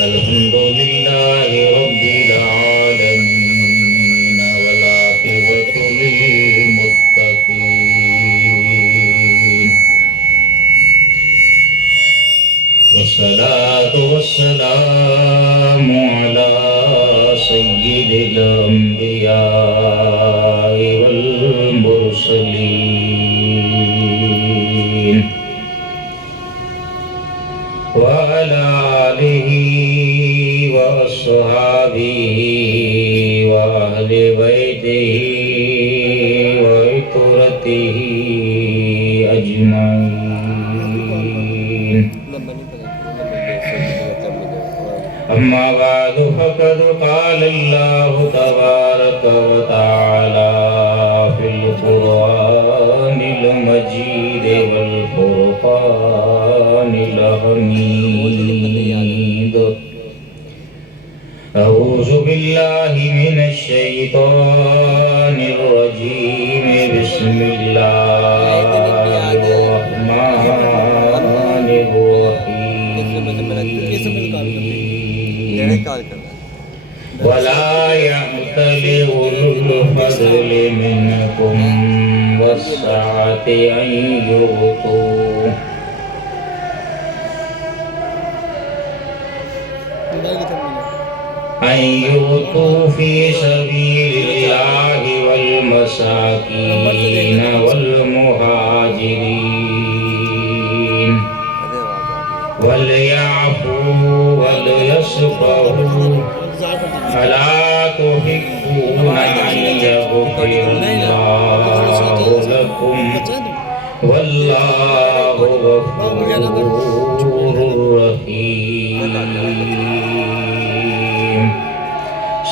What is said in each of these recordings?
الحمد لله رب العالمين والعاقبة للمتقين والصلاة والسلام على سيد الأنبياء والمرسلين وعلى آله وأصحابه وأهل بيته وعترته أجمعين. أما بعد فقد قال الله تبارك وتعالى في القرآن المجيد والفرقان الحميد. أعوذ بالله من الشيطان الرجيم. بسم الله الرحمن الرحيم. ولا يأتل أولو الفضل منكم والسعة أن يؤتوا في سبيل الله والمساكين والمهاجرين وليعفوا وليصفحوا. ألا تحبون أن يغفر الله لكم والله غفور رحيم.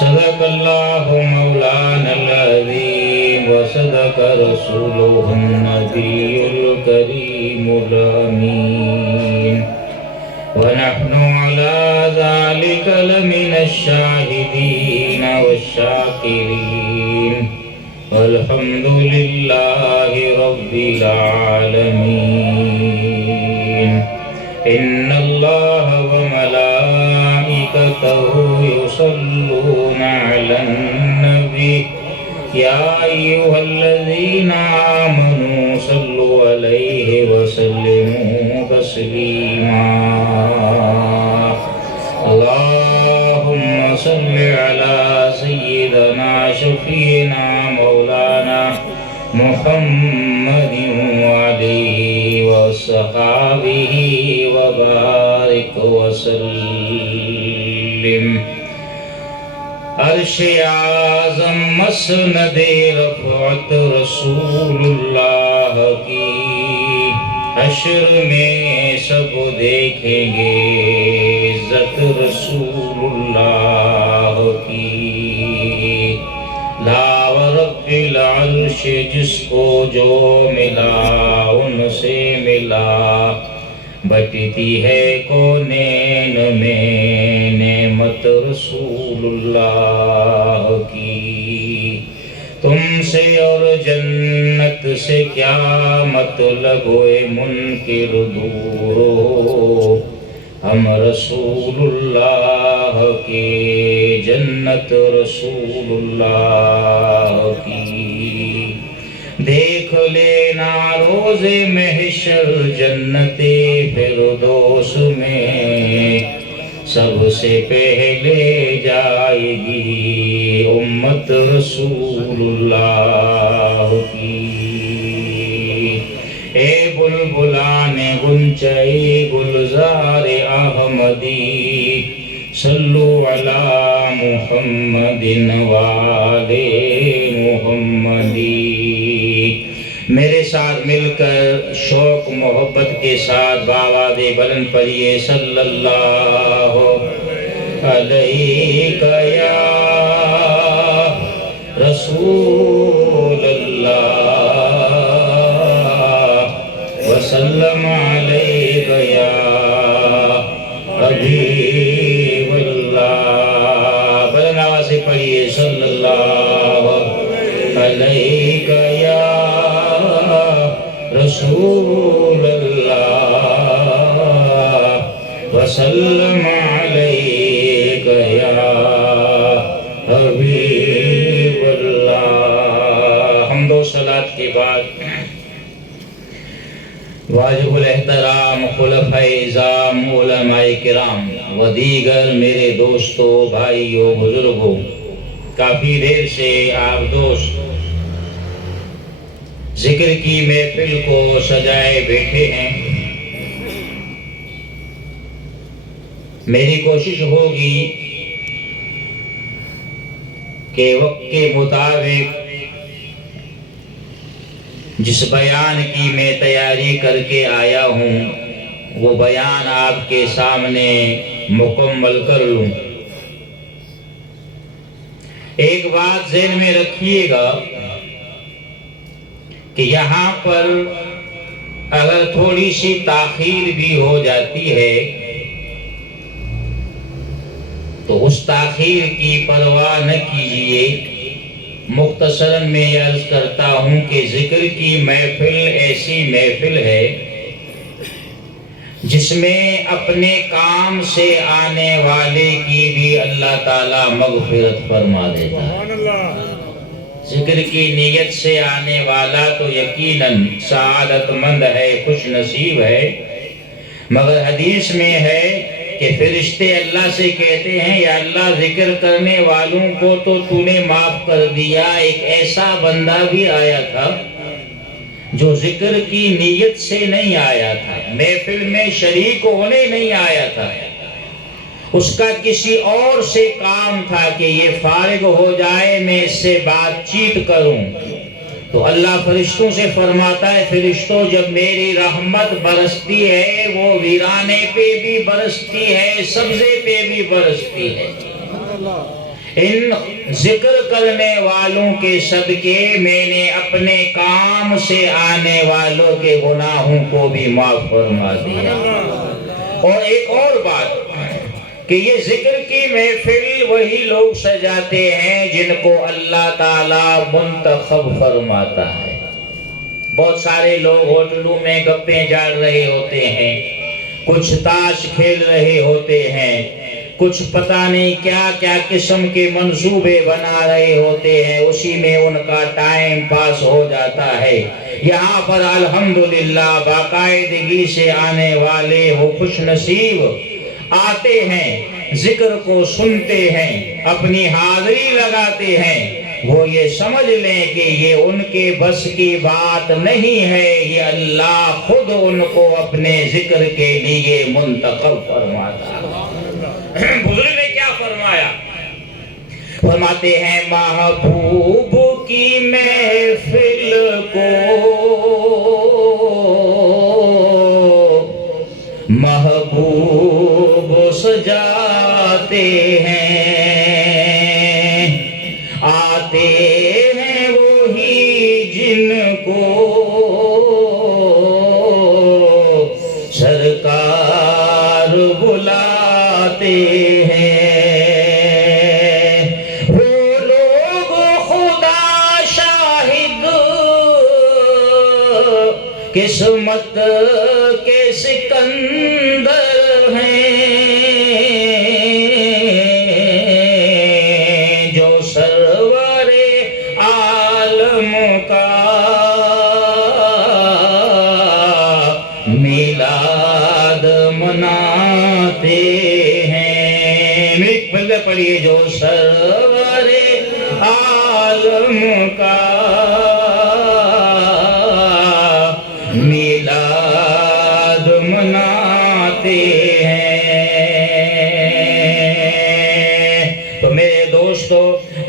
صدق الله مولانا العظيم وصدق رسوله النبي الكريم الأمين. ونحن على ذلك لمن الشاهدين والشاكرين والحمد لله رب العالمين. إن الله وملائكته يصلون على النبي يا أيها الذين آمنوا صلوا عليه وسلموا تسليما. اللهم صل على سيدنا شفينا مولانا محمد وعليه وصحابه وبارك وسلم. عرش اعظم مسند رفعت رسول اللہ کی. حشر میں سب دیکھیں گے عزت رسول اللہ کی. لا ورب العرش جس کو جو ملا ان سے ملا. بٹتی ہے کونین میں نعمت رسول اللہ کی. تم سے اور جنت سے کیا مطلب ہوئے منکر دورو. ہم رسول اللہ کے جنت رسول اللہ کی. دیکھ لینا روز محشر جنت فردوس میں سب سے پہلے جائے گی امت رسول اللہ کی. اے بلبلان گنچے گلزار احمدی صلو علی محمد وآلِ محمدی. میرے ساتھ مل کر شوق محبت کے ساتھ بآواز بلند پڑھیے صلی اللہ علیہ یا رسول اللہ وسلم علیہ یا حبیب اللہ. بلند آواز سے پڑھیے صلی اللہ علیہ یا رسول اللہ وسلم علیہ محترام خلفائے اعظام علماء کرام و دیگر میرے دوستوں بھائیوں بزرگوں، کافی دیر سے آپ دوست ذکر کی محفل کو سجائے بیٹھے ہیں۔ میری کوشش ہوگی کہ وقت کے مطابق جس بیان کی میں تیاری کر کے آیا ہوں وہ بیان آپ کے سامنے مکمل کر لوں۔ ایک بات ذہن میں رکھیے گا کہ یہاں پر اگر تھوڑی سی تاخیر بھی ہو جاتی ہے تو اس تاخیر کی پرواہ نہ کیجیے۔ مختصراً میں یہ عرض کرتا ہوں کہ ذکر کی محفل ایسی محفل ہے جس میں اپنے کام سے آنے والے کی بھی اللہ تعالیٰ مغفرت فرما دیتا ہے۔ ذکر کی نیت سے آنے والا تو یقیناً سعادت مند ہے، خوش نصیب ہے، مگر حدیث میں ہے کہ فرشتے اللہ سے کہتے ہیں یا اللہ ذکر کرنے والوں کو تو نے معاف کر دیا، ایک ایسا بندہ بھی آیا تھا جو ذکر کی نیت سے نہیں آیا تھا، محفل میں شریک ہونے نہیں آیا تھا، اس کا کسی اور سے کام تھا کہ یہ فارغ ہو جائے میں اس سے بات چیت کروں، تو اللہ فرشتوں سے فرماتا ہے فرشتوں جب میری رحمت برستی ہے وہ ویرانے پہ بھی برستی ہے، سبزے پہ بھی برستی ہے، ان ذکر کرنے والوں کے صدقے میں نے اپنے کام سے آنے والوں کے گناہوں کو بھی معاف فرما دیا۔ اور ایک اور بات کہ یہ ذکر کی محفل وہی لوگ سجاتے ہیں جن کو اللہ تعالیٰ منتخب فرماتا ہے۔ بہت سارے لوگ ہوٹلوں میں گپیں جاڑ رہے ہوتے ہیں، کچھ تاش کھیل رہے ہوتے ہیں، کچھ پتہ نہیں کیا کیا قسم کے منصوبے بنا رہے ہوتے ہیں، اسی میں ان کا ٹائم پاس ہو جاتا ہے۔ یہاں پر الحمدللہ باقاعدگی سے آنے والے ہو خوش نصیب آتے ہیں، ذکر کو سنتے ہیں، اپنی حاضری لگاتے ہیں، وہ یہ سمجھ لیں کہ یہ ان کے بس کی بات نہیں ہے، یہ اللہ خود ان کو اپنے ذکر کے لیے منتخب فرماتا ہے۔ بزرگ نے کیا فرمایا؟ فرماتے ہیں محبوب کی محفل کو محبوب سجاتے ہیں، آتے ہیں وہی جن کو سرکار بلاتے ہیں، وہ لوگ خدا شاہد قسمت کے سکندر ہیں، جو سرور عالم کا میلاد مناتے ہیں۔ میری بلے پڑھیے، جو سرور عالم کا میلاد مناتے ہیں۔ تو میرے دوستو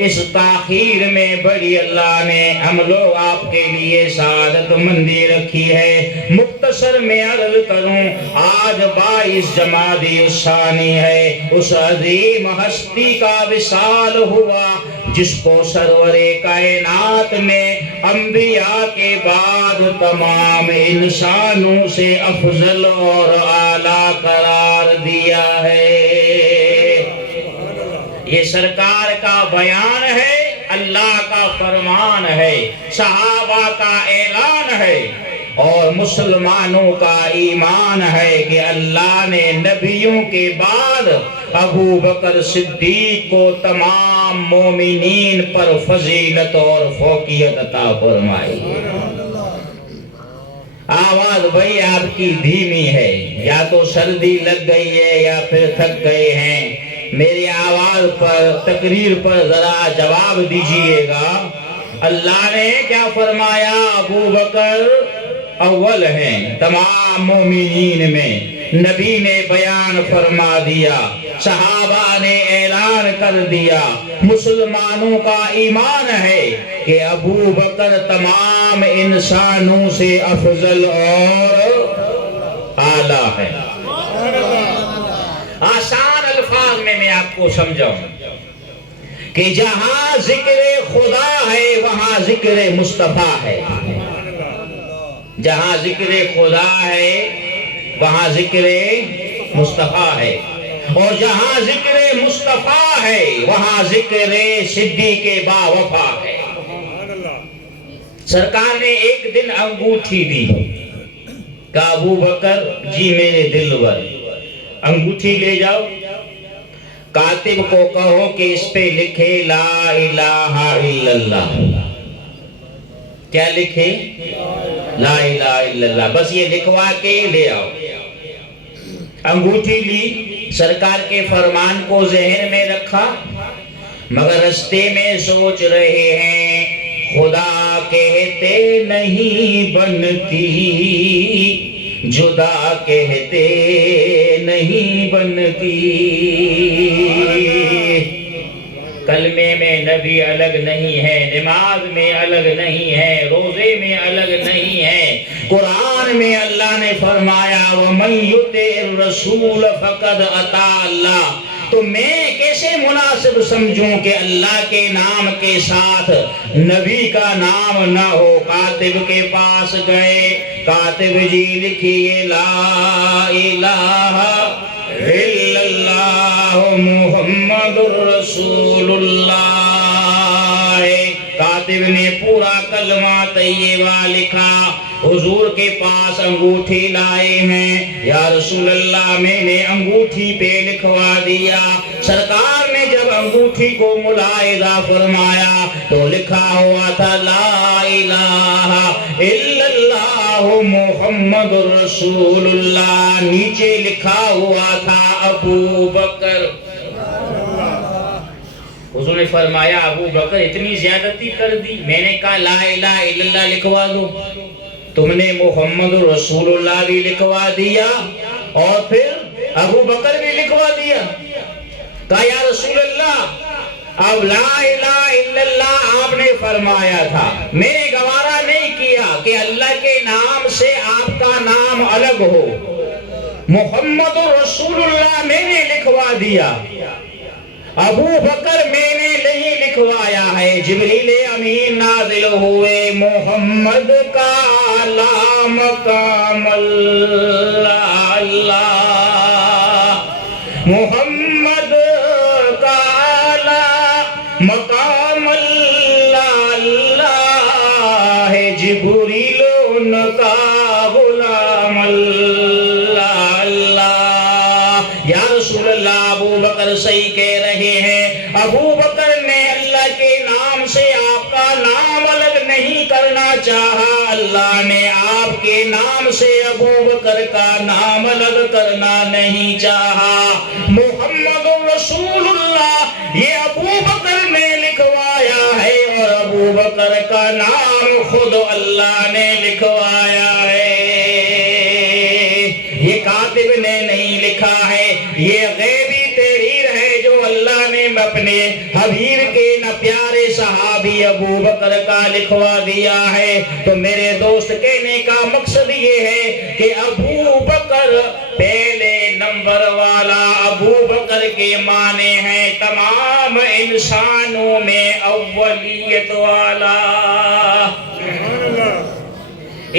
اس تاخیر میں بڑی اللہ نے ہم لوگ آپ کے لیے سعادت مندی رکھی ہے۔ مختصر میں عرض کروں، آج 22 جمادی الثانی ہے، اس عظیم ہستی کا وصال ہوا جس کو سرور کائنات نے انبیاء کے بعد تمام انسانوں سے افضل اور اعلیٰ قرار دیا ہے۔ یہ سرکار کا بیان ہے، اللہ کا فرمان ہے، صحابہ کا اعلان ہے اور مسلمانوں کا ایمان ہے کہ اللہ نے نبیوں کے بعد ابو بکر صدیق کو تمام مومنین پر فضیلت اور فوقیت عطا فرمائی۔ آواز بھائی آپ کی دھیمی ہے، یا تو سردی لگ گئی ہے یا پھر تھک گئے ہیں، میری آواز پر تقریر پر ذرا جواب دیجئے گا۔ اللہ نے کیا فرمایا؟ ابو بکر اول ہیں تمام مومنین میں، نبی نے بیان فرما دیا، صحابہ نے اعلان کر دیا، مسلمانوں کا ایمان ہے کہ ابو بکر تمام انسانوں سے افضل اور اعلیٰ ہے۔ آسان الفاظ میں آپ کو سمجھاؤں کہ جہاں ذکر خدا ہے وہاں ذکر مصطفیٰ ہے، جہاں ذکر خدا ہے وہاں ذکر مصطفیٰ ہے، اور جہاں ذکر مصطفیٰ ہے وہاں ذکر صدیق با وفا ہے۔ سرکار نے ایک دن انگوٹھی دی، کہا ابو بکر جی میرے دلور انگوٹھی لے جاؤ، کاتب کو کہو کہ اس پہ لکھے لا الہ الا اللہ۔ کیا لکھے؟ لا الہ الا اللہ، بس یہ لکھوا کے لے آؤ۔ انگوٹھی لی، سرکار کے فرمان کو ذہن میں رکھا، مگر رستے میں سوچ رہے ہیں خدا کہتے نہیں بنتی، جدا کہتے نہیں بنتی۔ کلمے میں نبی الگ نہیں ہے، نماز میں الگ نہیں ہے، روزے میں الگ نہیں ہے۔ قرآن میں اللہ نے فرمایا وَمَن يُطِعِ الرَّسُولَ فَقَدْ أَطَاعَ اللَّهَ۔ تو میں کیسے مناسب سمجھوں کہ اللہ کے نام کے ساتھ نبی کا نام نہ ہو؟ کاتب کے پاس گئے، کاتب جی لکھیے لا الہ الا اللہ محمد الرسول اللہ۔ کاتب نے پورا کلمہ طیبہ لکھا، حضور کے پاس انگوٹھی لائے ہیں، یا رسول اللہ میں نے انگوٹھی پہ لکھوا دیا۔ سرکار نے جب انگوٹھی کو ملاحظہ فرمایا تو لکھا ہوا تھا لا الہ الا اللہ محمد رسول اللہ، نیچے لکھا ہوا تھا ابو بکر۔ حضور نے فرمایا ابو بکر اتنی زیادتی کر دی، میں نے کہا لا الہ الا اللہ لکھوا دو، تم نے محمد رسول اللہ بھی لکھوا دیا اور پھر ابو بکر بھی لکھوا دیا۔ کہا یا رسول اللہ اب لا الہ الا اللہ آپ نے فرمایا تھا، میں نے گوارا نہیں کیا کہ اللہ کے نام سے آپ کا نام الگ ہو، محمد رسول اللہ میں نے لکھوا دیا، ابو بکر میں نے نہیں لکھوایا ہے۔ جبریل امین نازل ہوئے، محمد کا اعلیٰ مقام اللہ، محمد کا اعلیٰ مقام اللہ ہے، جبریل ان کا غلام اللہ۔ یا رسول اللہ ابو بکر صحیح کہہ رہے ہیں، ابو بکر نے اللہ کے نام سے آپ کا نام الگ نہیں کرنا چاہا، اللہ نے آپ کے نام سے ابو بکر کا نام الگ کرنا نہیں چاہا۔ محمد رسول اللہ یہ ابو بکر نے لکھوایا ہے، اور ابو بکر کا نام خود اللہ نے لکھوایا ہے، یہ کاتب نے نہیں لکھا ہے، یہ غیبی تحریر ہے جو اللہ نے اپنے حبیب کے نہ پیارے صحابی ابو بکر کا لکھوا دیا ہے۔ تو میرے دوست کہنے کا مقصد یہ ہے کہ ابو بکر پہلے نمبر والا، ابو بکر کے معنی ہیں تمام انسانوں میں اولیت والا،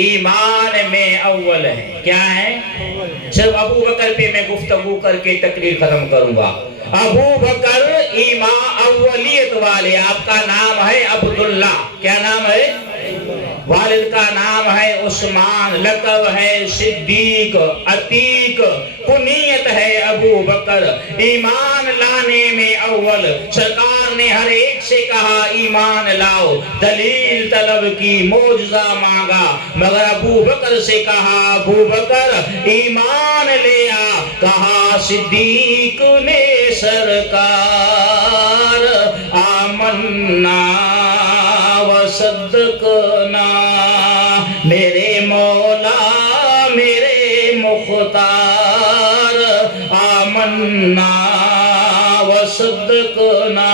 ایمان میں اول ہے۔ کیا ہے؟ صرف ابو بکر پہ میں گفتگو کر کے تقریر ختم کروں گا۔ ابو بکر ایمان اولیت والے، آپ کا نام ہے عبداللہ، کیا نام ہے؟ والد کا نام ہے عثمان، لقب ہے صدیق، عتیق، کنیت ہے ابو بکر، ایمان لانے میں اول۔ سرکار نے ہر ایک سے کہا ایمان لاؤ، دلیل طلب کی، معجزہ مانگا، مگر ابو بکر سے کہا ابو بکر ایمان لے آ، کہا صدیق نے سرکار آمنا وصدقنا، میرے مولا میرے مختار آمنا وصدقنا،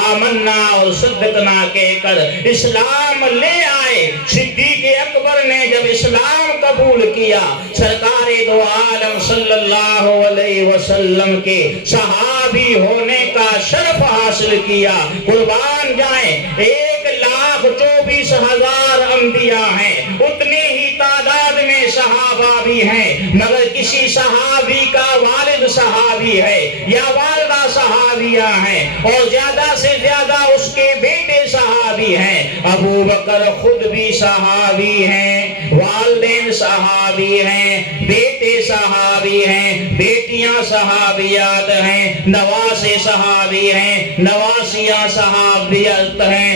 آمنا اور صدقنا کہہ کر اسلام لے آئے۔ صدیق اکبر نے جب اسلام قبول کیا، سرکار دو عالم صلی اللہ علیہ وسلم کے صحابی ہونے کا شرف حاصل کیا۔ قربان جائیں، 1,24,000 انبیاء ہیں، اتنی ہی تعداد میں صحابہ بھی ہیں، مگر کسی صحابی کا والد صحابی ہے یا والدہ صحابیہ ہیں، اور زیادہ سے زیادہ اس کے بیٹے صحابی ہیں۔ ابو بکر خود بھی صحابی ہیں، والدین صحابی ہیں، بیٹے صحابی ہیں، بیٹیاں صحابیات ہیں، نواسے صحابی ہیں، نواسیاں صحابیات ہیں،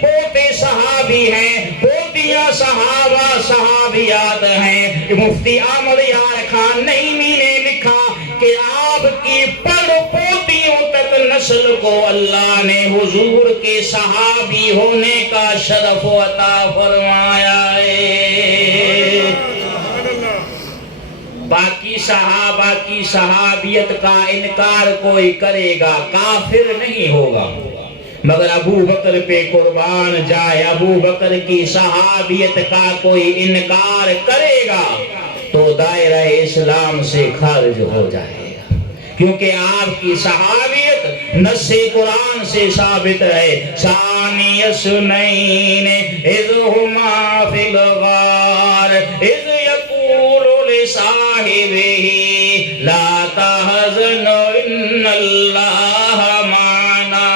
پوتے صحابی ہیں، پوتیاں صحابیات ہیں۔ مفتی احمد یار خان نعیمی نے لکھا کہ آپ کی پڑ پوتیوں تک نسل کو اللہ نے حضور کے صحابی ہونے کا شرف عطا فرمایا ہے۔ باقی صحابہ کی صحابیت کا انکار کوئی کرے گا کافر نہیں ہوگا، مگر ابو بکر پہ قربان جائے، ابو بکر کی صحابیت کا کوئی انکار کرے گا تو دائرہ اسلام سے خارج ہو جائے گا، کیونکہ آپ کی صحابیت نص قرآن سے ثابت ہے۔ ثانی اثنین اذ ہما فی الغار اذ یقول لصاحبہ لا تحزن ان اللہ معنا۔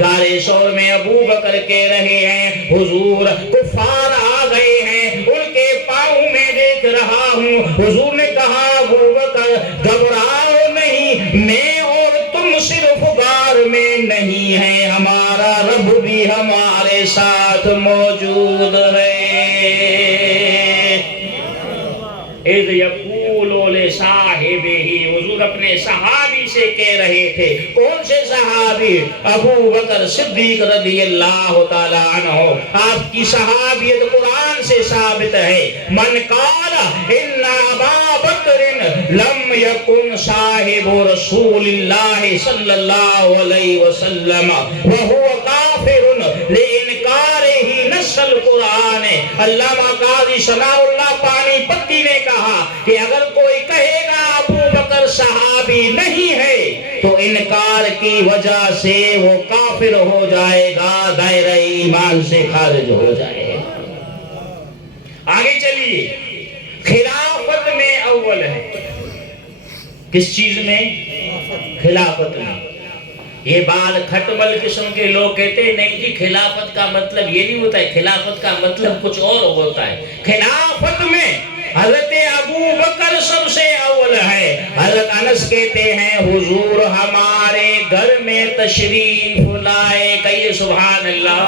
غار ثور میں ابو بکر کہہ رہے ہیں حضور کفار آ گئے ہیں، ان کے پاؤں میں دیکھ رہا ہوں۔ حضور نے کہا ابو بکر گھبراؤ نہیں، میں اور تم صرف غار میں نہیں ہیں، ہمارا رب بھی ہمارے ساتھ موجود ہے۔ اذ یقول لصاحبہ، حضور اپنے صحابی سے کہہ رہے تھے۔ کون سے صحابی؟ ابو بکر صدیق رضی اللہ تعالی عنہ۔ آپ کی صحابیت قرآن سے ثابت ہے۔ من قال ان ابا بکر لم یکن صاحب رسول اللہ صلی اللہ علیہ وسلم وهو کافر لانکارہ نص القرآن۔ علامہ قاضی ثناء اللہ پانی پتی نے کہا کہ اگر کوئی کہے گا ابو بکر صحابی نہیں ہے تو انکار کی وجہ سے وہ کافر ہو جائے گا، دائرہ ایمان سے خارج ہو جائے گا۔ آگے چلیے، خلافت میں اول ہے۔ کس چیز میں؟ خلافت میں۔ یہ بال کھٹمل قسم کے لوگ کہتے ہیں نہیں جی خلافت کا مطلب یہ نہیں ہوتا ہے، خلافت کا مطلب کچھ اور ہوتا ہے۔ خلافت میں حضرت ابو بکر سب سے اول ہے۔ حضرت انس کہتے ہیں حضور ہمارے گھر میں تشریف لائے، کہیے سبحان اللہ،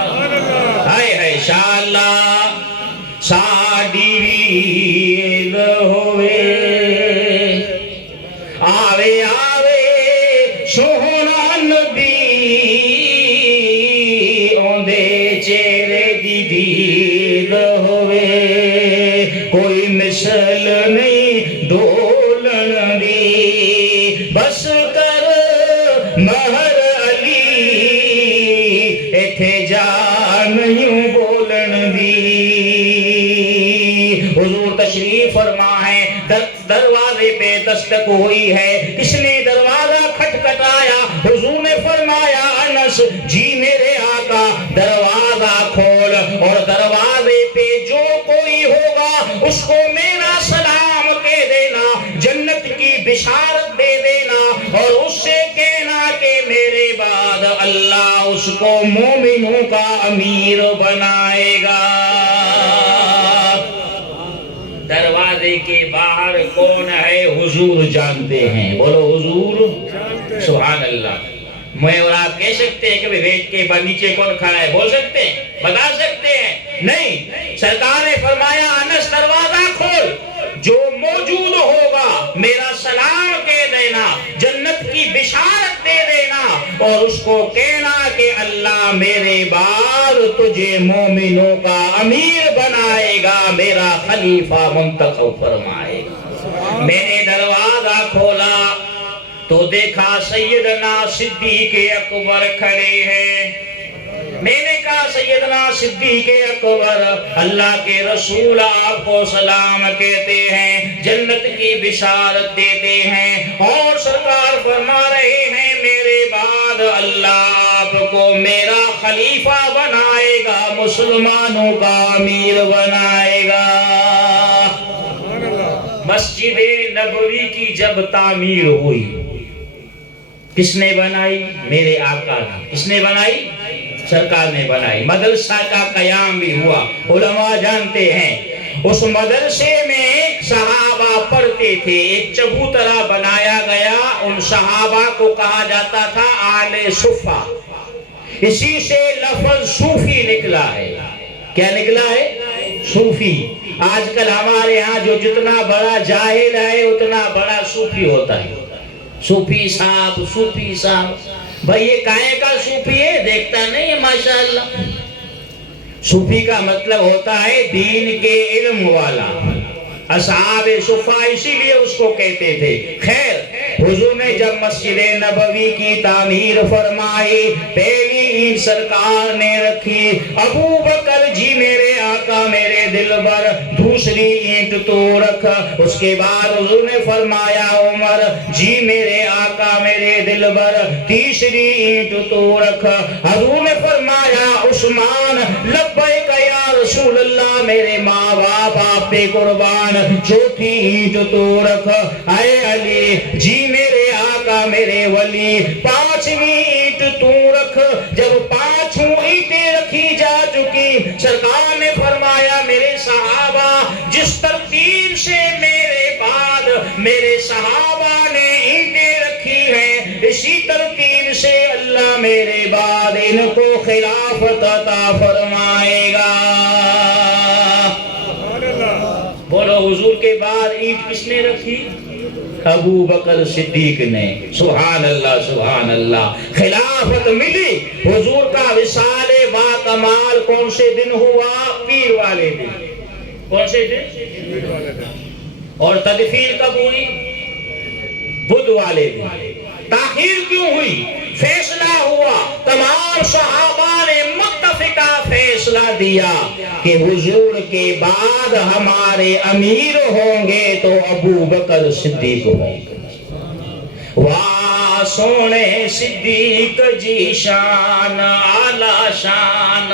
ہائے ہائے انشاءاللہ ساڈی ویل ہوئے، آوے آوے سوہنا نبی اوندے چہرے دی دید ہوئے، کوئی مثل نہیں دولن دی، بس کر مہر علی ایتھے جان یوں بولن دی۔ حضور تشریف فرما ہے، دروازے پہ دستک ہوئی ہے، کس نے دروازہ کھٹکھٹایا؟ حضور نے فرمایا انس جی میرے آقا دروازہ کھول، اور دروازے پہ جو کوئی ہوگا اس کو میرا سلام کہہ دینا، جنت کی بشارت دے دینا، اور اس سے کہنا کہ میرے بعد اللہ اس کو مومنوں کا امیر بنائے گا۔ دروازے کے باہر کون ہے حضور جانتے ہیں. بولو حضور. سبحان اللہ. میں اور آپ کہہ سکتے ہیں کہ ویٹ کے نیچے کون کھڑا ہے؟ بول سکتے ہیں؟ بتا سکتے ہیں؟ نہیں. سرکار نے فرمایا انس دروازہ کھول، جو موجود ہوگا میرا سلام کہہ دینا، جنت کی بشارت دے دینا، اور اس کو کہنا کہ اللہ میرے بعد تجھے مومنوں کا امیر بنائے گا، میرا خلیفہ منتخب فرمائے گا. میں نے دروازہ کھولا تو دیکھا سیدنا صدیق اکبر کھڑے ہیں. میں نے کہا سیدنا صدیق اکبر، اللہ کے رسول آپ کو سلام کہتے ہیں، جنت کی بشارت دیتے ہیں، اور سرکار فرما رہے ہیں میرے بعد اللہ آپ کو میرا خلیفہ بنائے گا، مسلمانوں کا امیر بنائے گا. مسجد نبوی کی جب تعمیر ہوئی، کس نے بنائی؟ میرے آقا نے. کس نے بنائی؟ سرکار نے بنائی. مدرسہ کا قیام بھی ہوا. علماء جانتے ہیں اس مدرسے میں صحابہ پڑھتے تھے. ایک چبوترا بنایا گیا، ان صحابہ کو کہا جاتا تھا آل صفہ. اسی سے لفظ صوفی نکلا ہے. کیا نکلا ہے؟ صوفی. آج کل ہمارے ہاں جو جتنا بڑا جاہل ہے اتنا بڑا صوفی ہوتا ہے. صوفی صاحب، صوفی صاحب. بھئی یہ کائیں کا صوفی ہے؟ دیکھتا نہیں ہے ماشاءاللہ. صوفی کا مطلب ہوتا ہے دین کے علم والا. اصحاب صفہ اسی لیے اس کو کہتے تھے. خیر، حضور نے جب مسجد نبوی کی تعمیر فرمائی، پہلی اینٹ سرکار نے رکھی، ابو بکر جی میرے آقا میرے دلبر دوسری اینٹ تو رکھ. اس کے بعد حضور نے فرمایا عمر جی میرے آقا میرے دلبر تیسری اینٹ تو رکھ. حضور نے فرمایا عثمان لبیک یا رسول اللہ، میرے ماں باپ آپ پہ قربان، چوتھی اینٹ تو رکھ. اے علی جی میرے آقا میرے ولی پانچویں اینٹ تو رکھ. جب پانچوں اینٹیں رکھی جا چکی، سرکار نے فرمایا میرے صحابہ جس ترتیب سے میرے بعد میرے صحابہ نے اینٹیں رکھی ہیں، اسی ترتیب سے اللہ میرے بعد ان کو خلافت عطا فرمائے گا. بولو حضور کے بعد اینٹ کس نے رکھی؟ ابو بکر صدیق نے. سبحان اللہ سبحان اللہ. خلافت ملی. حضور کا وصال با کمال کون سے دن ہوا؟ پیر والے دن. کون سے دن؟ اور تدفین کب ہوئی؟ بدھ والے دن. تاخیر کیوں ہوئی؟ فیصلہ ہوا، تمام صحابہ نے متفقہ فیصلہ دیا کہ حضور کے بعد ہمارے امیر ہوں گے تو ابو بکر صدیق ہوں گے. واہ سونے صدیق جی شان اعلی شان،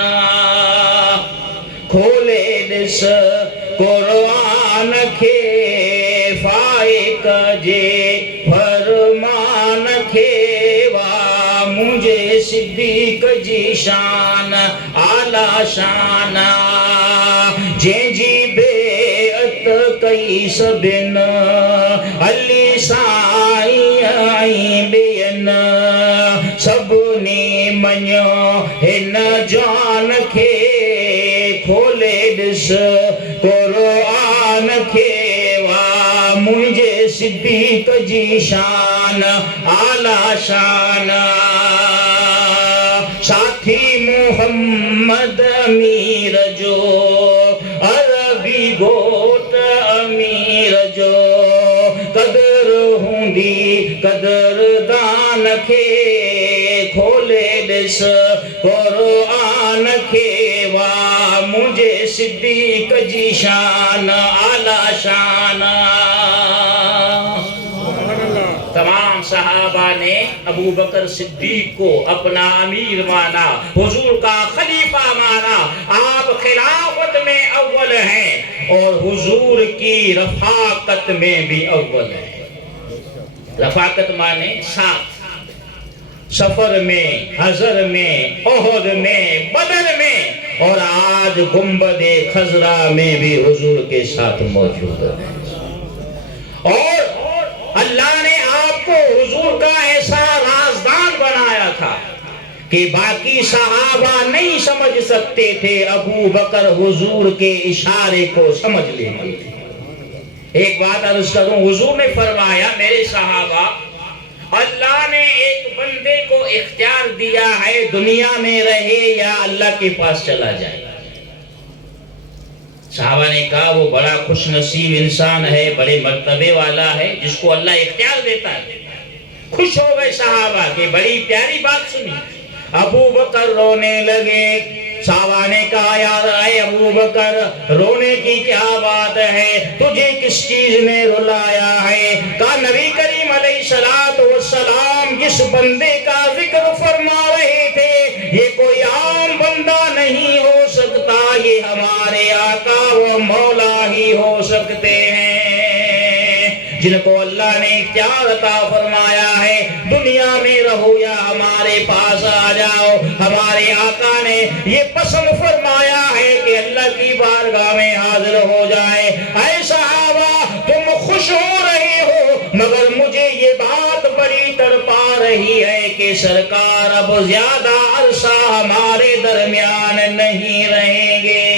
کھولے دس قرآن کے فائق جے فرمان کے، وا مجھے صدیق جی شان اعلی شان. جے جی بیعت کئی سبن علی سائی آئی بین، سب نے منیو ہن جان کے، کھولے دس قرآن کے، وا مجھے صدیق جی شان اعلی شان. ساتھی محمد امیر جو عربی گوٹ امیر جو، قدر ہوندی قدر دان کے، کھولے دس قرآن کے، وا مجھے صدیق جی شان اعلی شان. تمام صحابہ نے ابو بکر صدیق کو اپنا امیر مانا، حضور کا خلیفہ مانا. آپ خلافت میں اول ہیں اور حضور کی رفاقت میں بھی اول ہیں. رفاقت مانے ساتھ، سفر میں، حضر میں، احد میں، بدر میں اور آج گنبد خضرا میں بھی حضور کے ساتھ موجود ہے۔ اور اللہ نے آپ کو حضور کا ایسا رازدان بنایا تھا کہ باقی صحابہ نہیں سمجھ سکتے تھے، ابو بکر حضور کے اشارے کو سمجھ لیتے تھے۔ ایک بات عرض کروں، حضور نے فرمایا میرے صحابہ، اللہ نے ایک بندے کو اختیار دیا ہے دنیا میں رہے یا اللہ کے پاس چلا جائے۔ صحابہ نے کہا وہ بڑا خوش نصیب انسان ہے، بڑے مرتبے والا ہے جس کو اللہ اختیار دیتا ہے۔ خوش ہو گئے صحابہ کہ بڑی پیاری بات سنی۔ ابو بکر رونے لگے۔ صحابہ نے کہا یار اے ابو بکر رونے کی کیا بات ہے، تجھے کس چیز نے رلایا ہے؟ کہا نبی کریم علیہ السلام جس بندے کا ذکر فرما رہے تھے یہ کوئی عام بندہ نہیں ہو سکتا، یہ ہمارے آقا و مولا ہی ہو سکتے ہیں جن کو اللہ نے اختیار عطا فرمایا ہے، دنیا میں رہو یا ہمارے پاس آ جاؤ۔ ہمارے آقا نے یہ پسند فرمایا ہے کہ اللہ کی بارگاہ میں حاضر ہو جائے۔ اے صحابہ تم خوش ہو رہے ہو، مگر مجھے یہ بات بڑی تڑپا رہی ہے کہ سرکار اب زیادہ عرصہ ہمارے درمیان نہیں رہیں گے۔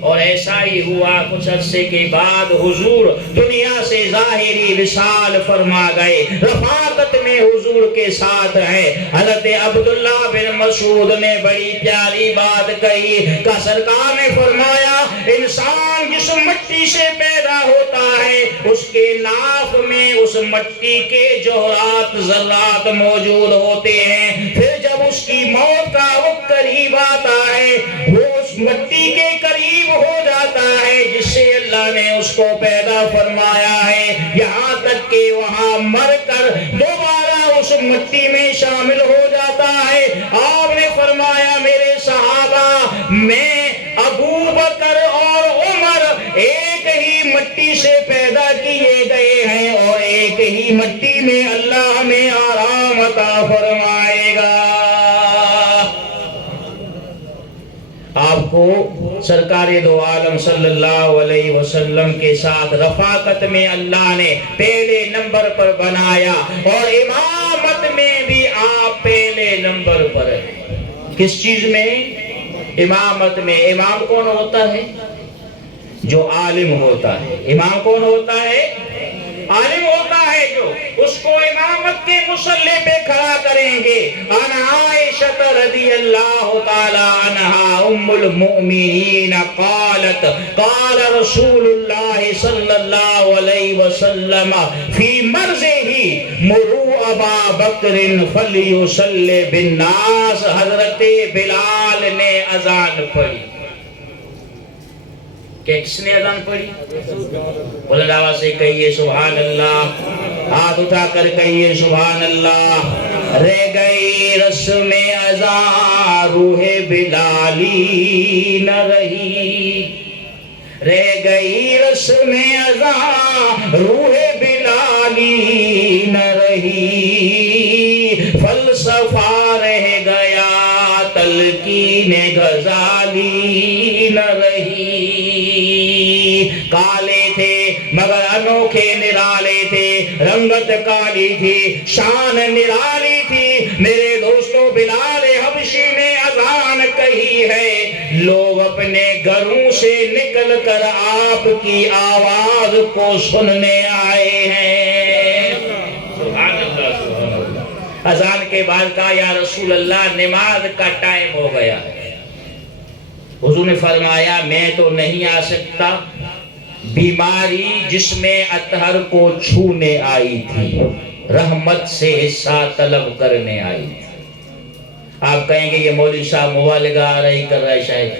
اور ایسا ہی ہوا، کچھ عرصے کے بعد حضور دنیا سے ظاہری وصال فرما گئے، رفاقت میں حضور کے ساتھ ہیں۔ حضرت عبداللہ بن مسعود نے بڑی پیاری بات کہی کہ سرکار نے فرمایا انسان جس مٹی سے پیدا ہوتا ہے اس کے ناف میں اس مٹی کے جوہرات ذرات موجود ہوتے ہیں، پھر جب اس کی موت کا وقت قریب آتا ہے وہ اس مٹی کے قریب ہو جاتا ہے جس سے اللہ نے اس کو پیدا فرمایا ہے، یہاں تک کہ وہاں مر کر دوبارہ اس مٹی میں شامل ہو جاتا ہے۔ آپ نے فرمایا میرے صحابہ میں ابو بکر اور عمر ایک ہی مٹی سے پیدا کیے گئے ہیں اور ایک ہی مٹی میں اللہ ہمیں آرام عطا فرمائے گا۔ آپ کو سرکار دو عالم صلی اللہ علیہ وسلم کے ساتھ رفاقت میں اللہ نے پہلے نمبر پر بنایا اور امامت میں بھی آپ پہلے نمبر پر ہیں۔ کس چیز میں؟ امامت میں۔ امام کون ہوتا ہے؟ جو عالم ہوتا ہے۔ امام کون ہوتا ہے؟ عالم ہوتا ہے جو اس کو امامت کے مصلی پہ کھڑا کریں گے۔ عن عائشہ رضی اللہ تعالی عنہا ام المؤمنین قالت قال رسول اللہ صلی اللہ علیہ وسلم فی مرضہ مروا ابا بکر فلیصلی بالناس۔ حضرت بلال نے اذان پڑھی۔ کہ کس نے اذان پڑھی؟ بلند آواز سے کہیے سبحان اللہ، ہاتھ اٹھا کر کہیے سبحان اللہ۔ رہ گئی رسم اذان روح بلالی نہ رہی، رہ گئی رسم اذان روح بلالی نہ رہی، فلسفہ رہ گیا تلقین غزالی نہ رہی۔ کالے تھے مگر انوکھے نرالے تھے، رنگت کالی تھی شان نرالی تھی۔ میرے دوستو بلال حبشی نے اذان کہی ہے، لوگ اپنے گھروں سے نکل کر آپ کی آواز کو سننے آئے ہیں۔ سبحان اللہ سبحان اللہ۔ اذان کے بعد کہا یا رسول اللہ نماز کا ٹائم ہو گیا ہے۔ حضور نے فرمایا میں تو نہیں آ سکتا، بیماری جس میں اطہر کو چھونے آئی تھی، رحمت سے حصہ طلب کرنے آئی تھی۔ آپ کہیں گے یہ مولوی صاحب مبالغہ آ رہی کر رہا ہے شاید،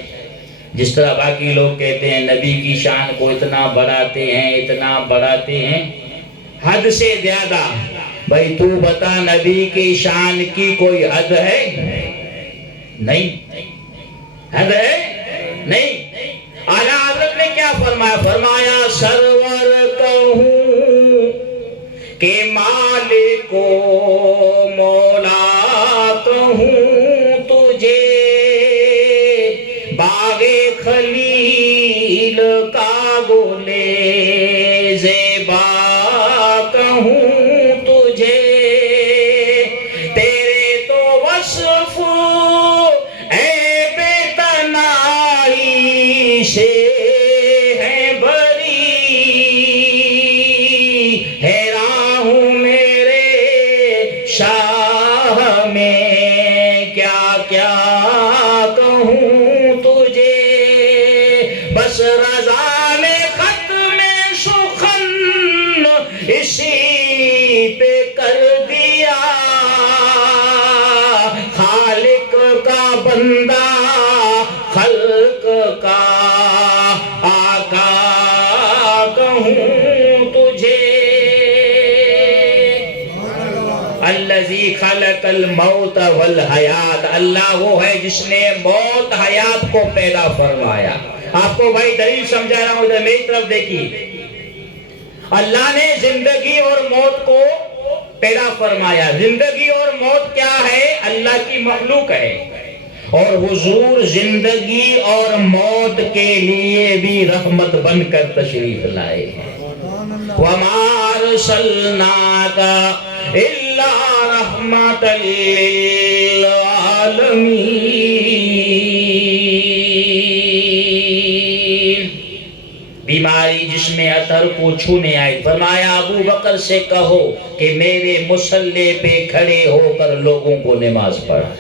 جس طرح باقی لوگ کہتے ہیں نبی کی شان کو اتنا بڑھاتے ہیں اتنا بڑھاتے ہیں، حد سے زیادہ۔ بھائی تو بتا نبی کی شان کی کوئی حد ہے؟ نہیں حد ہے نہیں۔ اعلیٰ حضرت نے کیا فرمایا؟ فرمایا سرور کہوں کہ مالک و مولا کہوں تجھے، گلے زیبا کہوں تجھے، تیرے تو وصف اے بے تنائی سے ہے بری، حیران ہوں میرے شاہ میں کیا کیا کہوں تجھے، بس رضا نے ختم سخن اسی پہ کر دیا، خالق کا بندہ خلق کا آقا کہوں تجھے۔ الذی خلق الموت والحیات، اللہ وہ ہے جس نے موت حیات کو پیدا فرمایا۔ آپ کو بھائی دلیل سمجھا رہا ہوں، ادھر میری طرف دیکھیے۔ اللہ نے زندگی اور موت کو پیدا فرمایا۔ زندگی اور موت کیا ہے؟ اللہ کی مخلوق ہے، اور حضور زندگی اور موت کے لیے بھی رحمت بن کر تشریف لائے ہیں۔ وَمَا أَرْسَلْنَاكَ إِلَّا رَحْمَةً لِّلْعَالَمِينَ۔ بیماری جس میں اثر کو چھونے آئی، فرمایا ابو بکر سے کہو کہ میرے مصلی پہ کھڑے ہو کر لوگوں کو نماز پڑھا۔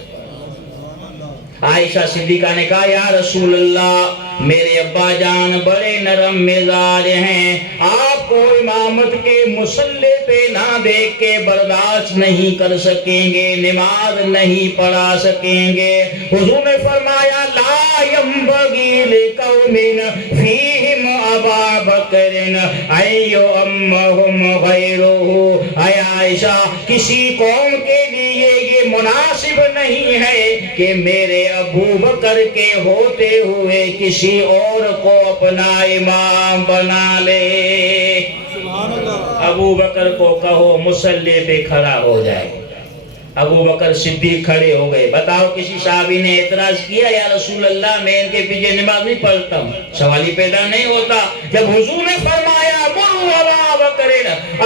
عائشہ صدیقہ نے کہا یا رسول اللہ، میرے ابا جان بڑے نرم مزاج ہیں، آپ کو امامت کے مصلی پہ نہ دیکھ کے برداشت نہیں کر سکیں گے، نماز نہیں پڑھا سکیں گے۔ حضور نے فرمایا لا ينبغي لقوم فيهم ابا بکر ان یؤمهم غیرہ۔ اے عائشہ، کسی قوم کے لیے یہ مناسب نہیں ہے کہ میرے ابو بکر کے ہوتے ہوئے کسی اور کو اپنا امام بنا لے۔ ابو بکر کو کہو مصلی پہ کھڑا ہو جائے۔ ابو بکر صدیق کھڑے ہو گئے۔ بتاؤ کسی صحابی نے اعتراض کیا یا رسول اللہ میں ان کے پیچھے نماز نہیں پڑھتا ہوں؟ سوال ہی پیدا نہیں ہوتا۔ جب حضور نے فرمایا مروا ابا بکر،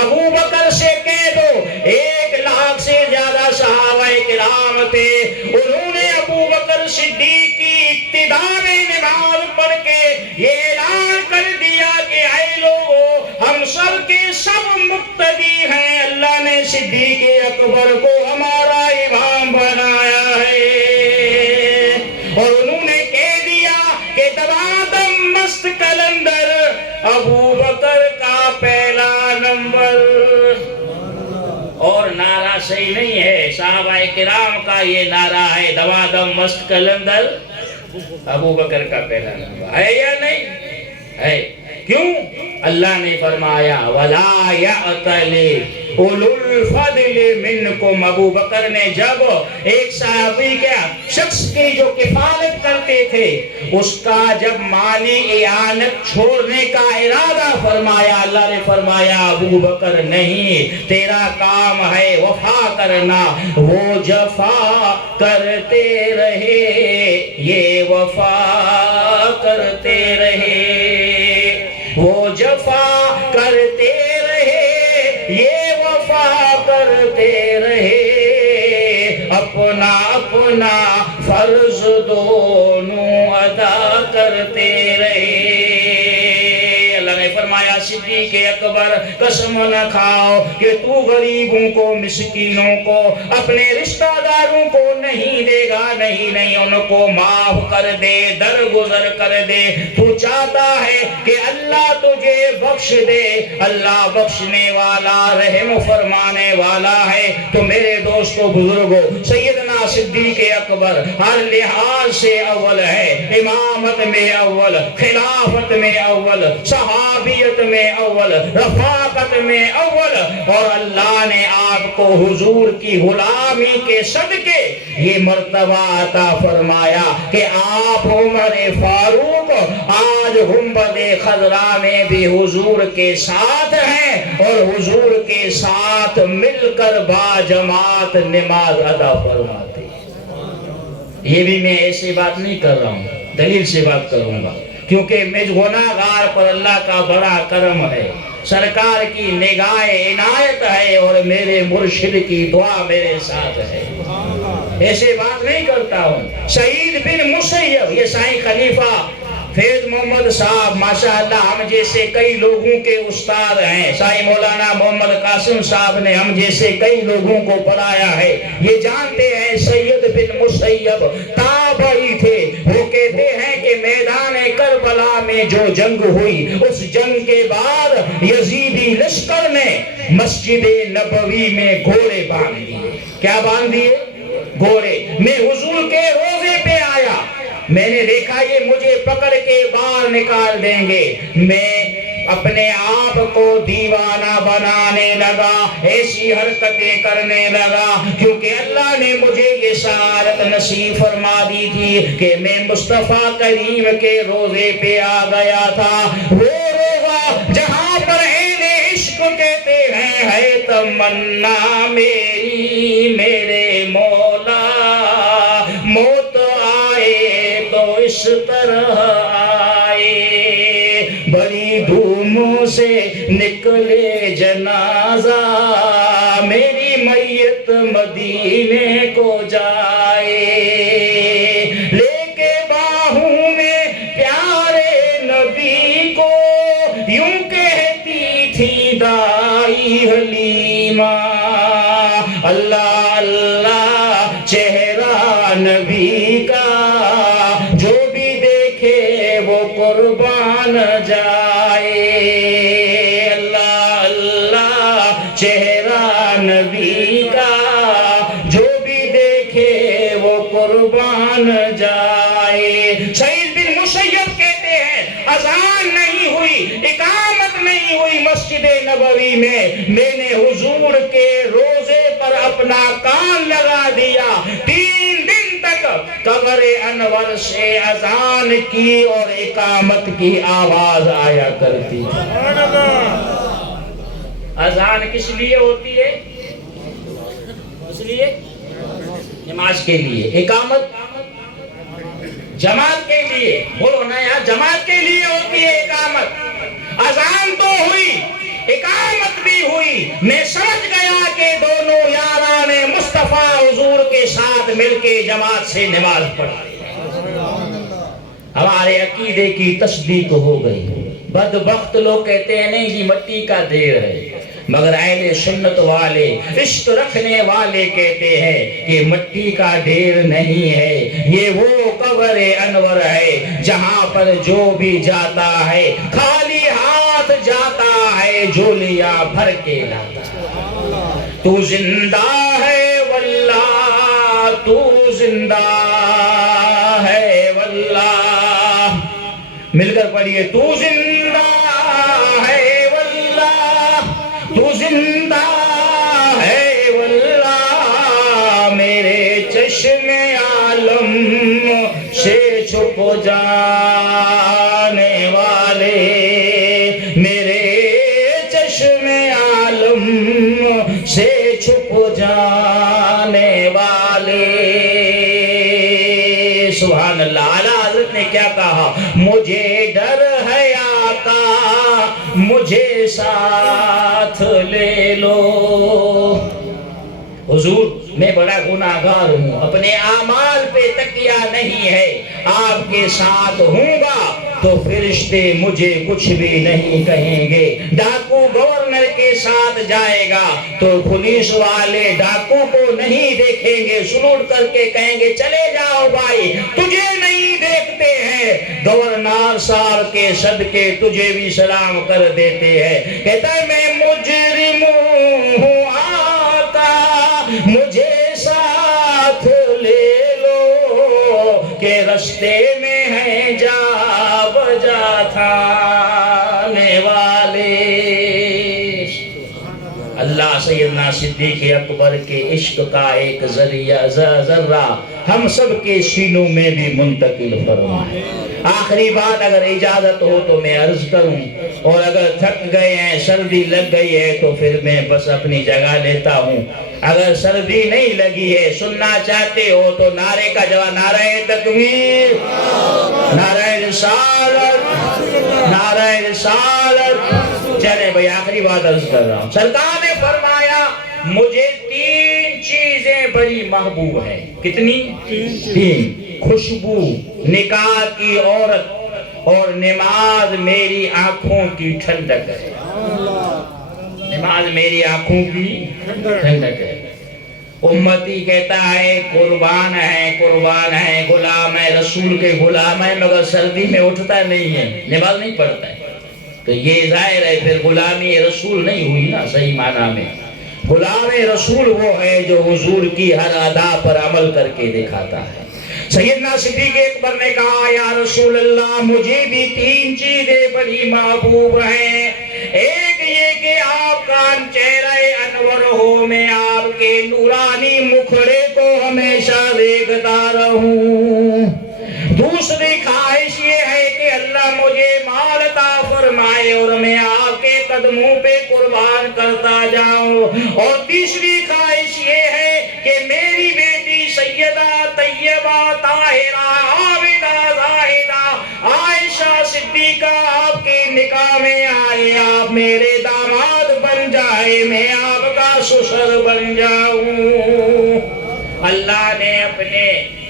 ابو بکر سے کہہ دو، 1,00,000 سے زیادہ صحابہ کرام تھے، انہوں نے ابو بکر صدیق کی ابتداء میں نماز پڑھ کے یہ اعلان کر دیا کہ اے لوگو، ہم سب کے سب مقتدی ہیں، اللہ نے صدیق اکبر کو ہمارا امام بنایا ہے۔ اور انہوں نے کہہ دیا کہ دمادم مست کلندر ابو بکر کا پہلا نمبر۔ اور نعرہ صحیح نہیں ہے، صحابہ کرام کا یہ نعرہ ہے دمادم مست کلندر ابو بکر کا پہلا نمبر ہے یا نہیں ہے؟ کیوں؟ اللہ نے فرمایا وَلَا يَأْتَلِ اولو الفضل منکم۔ ابو بکر نے جب ایک صحابی کے شخص کی جو کفالت کرتے تھے اس کا جب مالی اعانت چھوڑنے کا ارادہ فرمایا، اللہ نے فرمایا ابو بکر نہیں، تیرا کام ہے وفا کرنا۔ وہ جفا کرتے رہے، یہ وفا کرتے رہے، وہ جفا کرتے رہے، یہ وفا کرتے رہے، اپنا اپنا فرض دونوں ادا کرتے رہے۔ اللہ نے فرمایا صدیق اکبر قسم نہ کھاؤ کہ تو غریبوں کو، مسکینوں کو، اپنے رشتہ داروں کو نہیں دے گا، نہیں ان کو معاف کر دے، درگزر کر دے۔ تو چاہتا ہے کہ اللہ تجھے بخش دے، اللہ بخشنے والا، رحم فرمانے والا ہے۔ تو میرے دوستو بزرگو، سیدنا صدیق اکبر ہر لحاظ سے اول ہے، امامت میں اول، خلافت میں اول، صحابیت میں اول، رفاقت میں اول، اور اللہ نے آپ کو حضور کی غلامی کے صدقے یہ مرتبہ عطا فرمایا کہ آپ عمر فاروق آج گنبد خضرا میں بھی حضور کے ساتھ ہیں، اور حضور کے ساتھ مل کر با جماعت نماز ادا فرماتے ہیں۔ یہ بھی میں ایسی بات نہیں کر رہا ہوں، دلیل سے بات کروں گا۔ کیونکہ مجھ گناہگار پر اللہ کا بڑا کرم ہے، سرکار کی نگاہ عنایت ہے، اور میرے مرشد کی دعا میرے ساتھ ہے۔ ایسے بات نہیں کرتا ہوں۔ سعید بن مسیب، یہ سائیں خلیفہ فیض محمد صاحب ماشاءاللہ ہم جیسے کئی لوگوں کے استاد ہیں، سائیں مولانا محمد قاسم صاحب نے ہم جیسے کئی لوگوں کو پڑھایا ہے، یہ جانتے ہیں سید بن مسیب تابعی تھے۔ وہ کہتے ہیں کہ میدان کربلا میں جو جنگ ہوئی، اس جنگ کے بعد یزیدی لشکر نے مسجد نبوی میں گھوڑے باندھ دیے۔ کیا باندھ دیے؟ گھوڑے۔ میں حضور کے روضے پہ آیا، میں نے دیکھا یہ مجھے پکڑ کے باہر نکال دیں گے، میں اپنے آپ کو دیوانہ بنانے لگا، ایسی حرکتیں کرنے لگا، کیونکہ اللہ نے مجھے یہ سعادت نصیب فرما دی تھی کہ میں مصطفیٰ کریم کے روضے پہ آ گیا تھا۔ وہ روضہ جہاں پر اہل عشق کہتے ہیں ہے تمنا میری میرے مولا، موت آئے تو اس طرح آئے، بڑی دھوم سے نکلے جنازہ، میری میت مدینے کو جائے، لے کے باہوں میں پیارے نبی کو، یوں کہتی تھی دائی حلیمہ، اللہ اللہ چہرہ نبی کا، جو بھی دیکھے وہ قربان جائے، اللہ اللہ چہرہ نبی کا، جو بھی دیکھے وہ قربان جائے۔ سعید بن مسیب کہتے ہیں اذان نہیں ہوئی، اقامت نہیں ہوئی مسجد نبوی میں نے حضور کے روضے پر اپنا کان لگا دیا، 3 دن تک قبر انور سے اذان کی اور اقامت کی آواز آیا کرتی۔ اذان کس لیے ہوتی ہے؟ اس لیے نماز کے لیے، اقامت جماعت کے لیے، بولو نا یار، جماعت کے لیے ہوتی ہے اقامت۔ اذان تو ہوئی، اقامت بھی ہوئی، میں سمجھ گیا کہ دونوں یاران مصطفیٰ حضور کے ساتھ مل کے جماعت سے نماز پڑھا، ہمارے عقیدے کی تصدیق ہو گئی۔ بدبخت لوگ کہتے ہیں نہیں جی مٹی کا ڈھیر ہے، مگر اہل سنت والے، عشق رکھنے والے کہتے ہیں کہ مٹی کا ڈھیر نہیں ہے، یہ وہ قبر انور ہے جہاں پر جو بھی جاتا ہے خالی ہاتھ جاتا ہے، جھولیاں بھر کے لاتا۔ تو زندہ ہے واللہ، تو زندہ ہے واللہ، مل کر پڑھیے، تو زندہ ہے واللہ، تو زندہ ہے واللہ، میرے چشم عالم سے چھپ جانے والے، میرے چشم عالم سے چھپ جانے والے۔ سبحان اللہ۔ اعلیٰ حضرت نے کیا کہا؟ مجھے ڈر ہے آقا مجھے ساتھ لے لو۔ حضور میں بڑا گناہگار ہوں، اپنے اعمال پہ تکیہ نہیں ہے، آپ کے ساتھ ہوں گا تو فرشتے مجھے کچھ بھی نہیں کہیں گے۔ ڈاکو گورنر کے ساتھ جائے گا تو پولیس والے ڈاکو کو نہیں دیکھیں گے، سلوٹ کر کے کہیں گے چلے جاؤ بھائی، تجھے نہیں دیکھتے ہیں، گورنر صاحب کے صدقے تجھے بھی سلام کر دیتے ہیں۔ کہتا ہے میں مجرم ہوں آقا مجھے ساتھ لے لو، کہ رستے میں ہیں جا بجا تھانے والے۔ اللہ سیدنا صدیق اکبر کے عشق کا ایک ذرہ ہم سب کے سینوں میں بھی منتقل فرمائے۔ آخری بات اگر اجازت ہو تو میں عرض کروں، اور اگر تھک گئے ہیں، سردی لگ گئی ہے تو پھر میں بس اپنی جگہ لیتا ہوں۔ اگر سردی نہیں لگی ہے، سننا چاہتے ہو تو نعرے کا جواب، نعرہ تکبیر، نعرہ رسالت، نعرہ رسالت۔ چلے بھئی آخری بات عرض کر رہا ہوں۔ سرکار نے فرمایا مجھے 3 چیزیں بڑی محبوب ہیں۔ کتنی؟ 3۔ خوشبو، نکاح کی عورت، اور نماز میری آنکھوں کی ٹھنڈک ہے۔ نماز میری آنکھوں کی ٹھنڈک ہے۔ امتی کہتا ہے قربان ہے، قربان ہے، غلام ہے، رسول کے غلام ہے، مگر سردی میں اٹھتا نہیں ہے، نماز نہیں پڑھتا ہے۔ تو یہ ظاہر ہے پھر غلامی رسول نہیں ہوئی نا صحیح معنی میں۔ غلام رسول وہ ہے جو حضور کی ہر ادا پر عمل کر کے دکھاتا ہے۔ سیدنا صدیق اکبر نے کہا یا رسول اللہ مجھے بھی 3 چیزیں بڑی محبوب ہیں۔ ایک یہ کہ آپ کا چہرہ انور ہو، میں آپ کے نورانی مکھڑے کو ہمیشہ دیکھتا رہوں۔ دوسری خواہش یہ ہے کہ اللہ مجھے مال عطا فرمائے اور میں آپ کے قدموں پہ قربان کرتا جاؤں۔ اور تیسری خواہش یہ ہے کہ میری بیٹی سیدہ طیبہ طاہرہ عابدہ زاہدہ عائشہ صدیقہ آپ کے نکاح میں آئے، آپ میرے داماد بن جائے، میں آپ کا سسر بن جاؤں۔ اللہ نے اپنے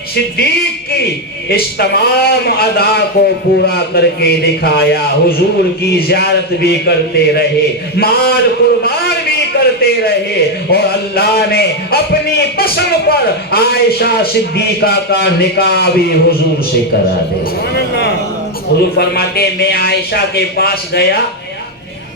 صدیق کی اس تمام ادا کو پورا کر کے دکھایا۔ حضور کی زیارت بھی کرتے رہے، مال قربان بھی کرتے رہے، اور اللہ نے اپنی پسند پر عائشہ صدیقہ کا نکاح بھی حضور سے کرا دے۔ حضور فرماتے ہیں میں عائشہ کے پاس گیا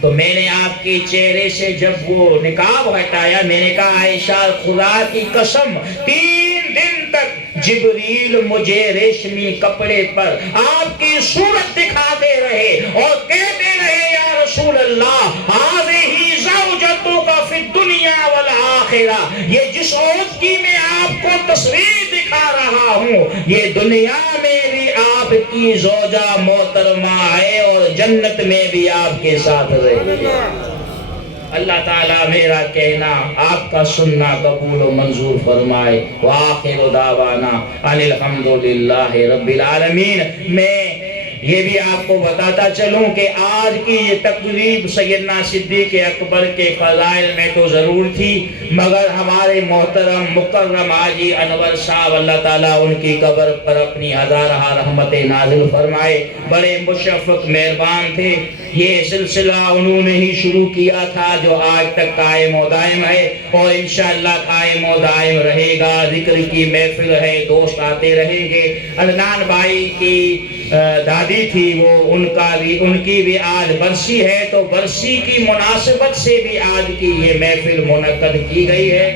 تو میں نے آپ کے چہرے سے جب وہ نقاب ہٹایا، میں نے کہا عائشہ خدا کی قسم 3 دن تک جبریل مجھے ریشمی کپڑے پر آپ کی صورت دکھاتے رہے اور کہتے رہے یا رسول اللہ هذه زوجتك فی الدنیا والآخرہ، یہ جس عورت کی میں آپ کو تصویر دکھا رہا ہوں یہ دنیا میں بھی آپ کی زوجہ محترمہ ہے اور جنت میں بھی آپ کے ساتھ رہے گی۔ اللہ تعالیٰ میرا کہنا آپ کا سننا قبول و منظور فرمائے۔ وآخر دعوانا ان الحمدللہ رب العالمین۔ میں یہ بھی آپ کو بتاتا چلوں کہ آج کی یہ تقریب سیدنا صدیق اکبر کے فضائل میں تو ضرور تھی، مگر ہمارے محترم مکرم حاجی انور صاحب اللہ تعالیٰ ان کی قبر پر اپنی ہزارہ رحمت نازل فرمائے، بڑے مشفق مہربان تھے۔ یہ سلسلہ انہوں نے ہی شروع کیا تھا جو آج تک قائم و دائم ہے اور انشاءاللہ قائم و دائم رہے گا۔ ذکر کی محفل ہے، دوست آتے رہیں گے۔ عدنان بھائی کی دادی تھی، وہ ان کی بھی آج برسی ہے، تو برسی کی مناسبت سے بھی آج کی یہ محفل منعقد کی گئی ہے۔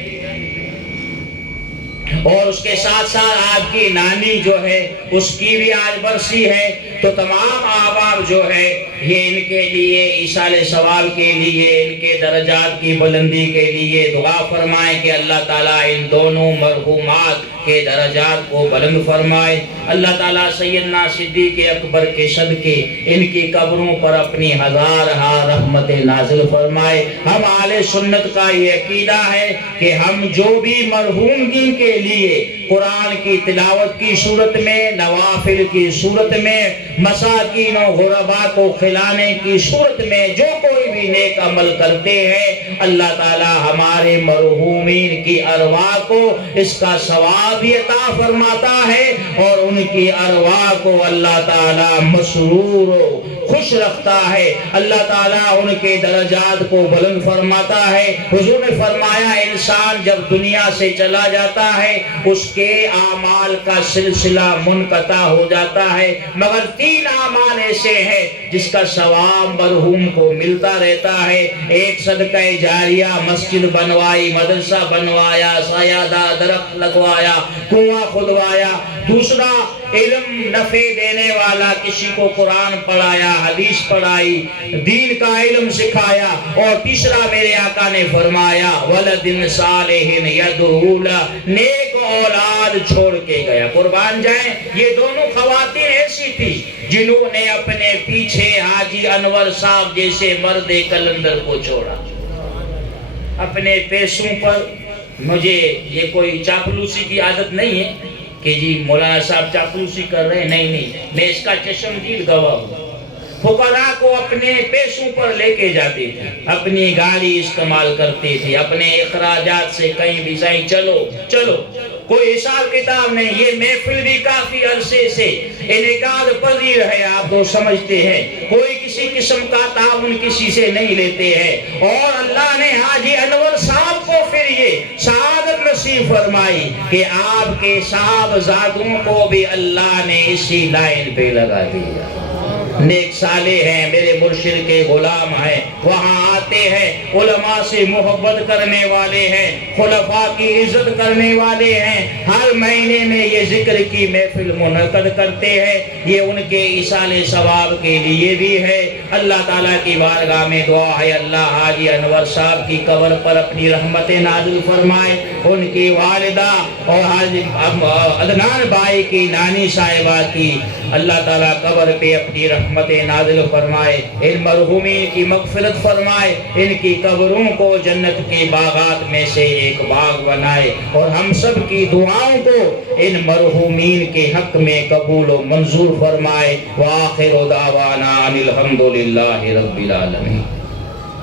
اور اس کے ساتھ ساتھ آپ کی نانی جو ہے اس کی بھی آج برسی ہے، تو تمام احباب جو ہے یہ ان کے لیے ایصال ثواب کے لیے، ان کے درجات کی بلندی کے لیے دعا فرمائیں کہ اللہ تعالیٰ ان دونوں مرحومات کے درجات کو بلند فرمائے۔ اللہ تعالیٰ سیدنا صدیق اکبر کے صدقے ان کی قبروں پر اپنی ہزارہ رحمت نازل فرمائے۔ ہم اہل سنت کا یہ عقیدہ ہے کہ ہم جو بھی مرحومگی کے لیے قرآن کی تلاوت کی صورت میں، نوافل کی صورت میں، مساکین و غرباء کو کھلانے کی صورت میں جو کوئی بھی نیک عمل کرتے ہیں، اللہ تعالیٰ ہمارے مرحومین کی ارواح کو اس کا ثواب بھی عطا فرماتا ہے اور ان کی ارواح کو اللہ تعالیٰ مسرور و خوش رکھتا ہے۔ اللہ تعالیٰ ان کے درجات کو بلند فرماتا ہے۔ حضور نے فرمایا انسان جب دنیا سے چلا جاتا ہے اس کے اعمال کا سلسلہ منقطع ہو جاتا ہے، مگر 3 اعمال ایسے ہیں جس کا ثواب مرحوم کو ملتا رہتا ہے۔ ایک صدقہ جاریہ، مسجد بنوائی، مدرسہ بنوایا، سایہ درخت لگوایا، کنواں کھدوایا۔ دوسرا علم نفع دینے والا، کسی کو قرآن پڑھایا، حدیث پڑھائی، دین کا علم سکھایا۔ اور تیسرا میرے آقا نے فرمایا ولد صالح یدعو لہ، نیک اولاد چھوڑ کے گیا۔ قربان جائیں، یہ دونوں خواتین ایسی تھی جنہوں نے اپنے پیچھے حاجی انور صاحب جیسے مرد کلندر کو چھوڑا۔ اپنے پیسوں پر، مجھے یہ کوئی چاپلوسی کی عادت نہیں ہے کہ جی مولانا صاحب چاپلوسی کر رہے ہیں، نہیں، میں اس کا چشمدید گواہ ہوں۔ فقراء کو اپنے پیسوں پر لے کے جاتے تھے، اپنی گاڑی استعمال کرتے تھے، اپنے اخراجات سے کہیں بھی جائیں، چلو کوئی حساب کتاب نہیں۔ یہ محفل بھی کافی عرصے سے انعقاد پذیر ہے، آپ تو سمجھتے ہیں، کوئی کسی قسم کا تعاون کسی سے نہیں لیتے ہیں، اور اللہ نے حاجی انور صاحب کو پھر یہ سعادت نصیب فرمائی کہ آپ کے صاحبزادوں کو بھی اللہ نے اسی لائن پہ لگا دیا۔ نیک صالح ہیں، میرے مرشد کے غلام ہیں، وہاں آتے ہیں، علماء سے محبت کرنے والے ہیں، خلفاء کی عزت کرنے والے ہیں، ہر مہینے میں یہ ذکر کی محفل منعقد کرتے ہیں، یہ ان کے ایصال ثواب کے لیے بھی ہے۔ اللہ تعالیٰ کی بارگاہ میں دعا ہے، اللہ حاجی انور صاحب کی قبر پر اپنی رحمت نازل فرمائے، ان کی والدہ اور حاجی عدنان بھائی کی نانی صاحبہ کی اللہ تعالیٰ قبر پہ اپنی رحمت نازل فرمائے، ان مرحومین کی مغفرت فرمائے، ان کی قبروں کو جنت کے باغات میں سے ایک باغ بنائے، اور ہم سب کی دعاؤں کو ان مرحومین کے حق میں قبول و منظور فرمائے۔ وآخر دعوانا ان الحمدللہ رب العالمین۔